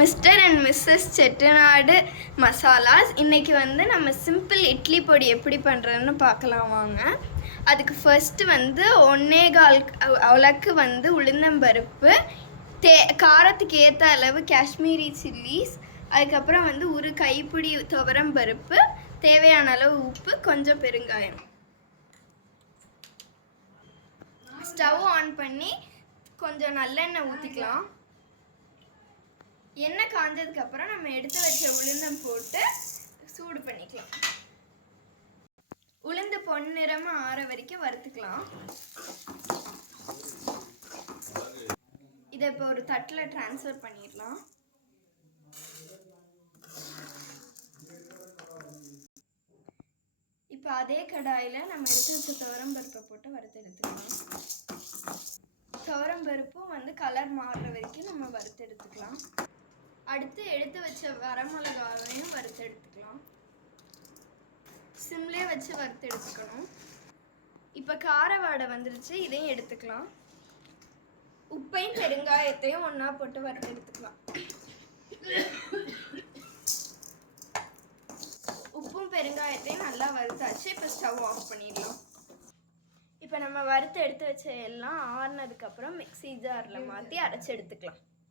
Mister and Mrs Chettinad மசாலாஸ். இன்றைக்கி வந்து நம்ம சிம்பிள் இட்லி பொடி எப்படி பண்ணுறதுன்னு பார்க்கலாம் வாங்க. அதுக்கு ஃபர்ஸ்ட்டு வந்து 1.25 அளவுக்கு வந்து உளுந்தம்பருப்பு, காரத்துக்கு ஏற்ற அளவு காஷ்மீரி சில்லிஸ், அதுக்கப்புறம் வந்து ஒரு கைப்பிடி துவரம் பருப்பு, தேவையான அளவு உப்பு, கொஞ்சம் பெருங்காயம். ஸ்டவ் ஆன் பண்ணி கொஞ்சம் நல்லெண்ணெய் ஊற்றிக்கலாம். எண்ணெய் காஞ்சதுக்கப்புறம் நம்ம எடுத்து வச்ச உளுந்தம் போட்டு சூடு பண்ணிக்கலாம். உளுந்து பொன்னிறமாக ஆற வரைக்கும் வறுத்துக்கலாம். இதை இப்போ ஒரு தட்டில் ட்ரான்ஸ்ஃபர் பண்ணிடலாம். இப்போ அதே கடாயில் நம்ம எடுத்து வச்ச துவரம் பருப்பை போட்டு வறுத்து எடுத்துக்கலாம். துவரம் பருப்பும் வந்து கலர் மாறுற வரைக்கும் நம்ம வறுத்து எடுத்துக்கலாம். அடுத்து எடுத்து வச்ச வரமிளகாவையும் வறுத்து எடுத்துக்கலாம். சிம்லே வச்சு வறுத்து எடுத்துக்கணும். இப்போ கார வாடை வந்துருச்சு, இதையும் எடுத்துக்கலாம். உப்பையும் பெருங்காயத்தையும் ஒன்றா போட்டு வறுத்து எடுத்துக்கலாம். உப்பும் பெருங்காயத்தையும் நல்லா வறுத்தாச்சு. இப்போ ஸ்டவ் ஆஃப் பண்ணிடலாம். இப்போ நம்ம வறுத்து எடுத்து வச்ச எல்லாம் ஆறுனதுக்கப்புறம் மிக்ஸி ஜாரில் மாற்றி அரைச்சி எடுத்துக்கலாம்.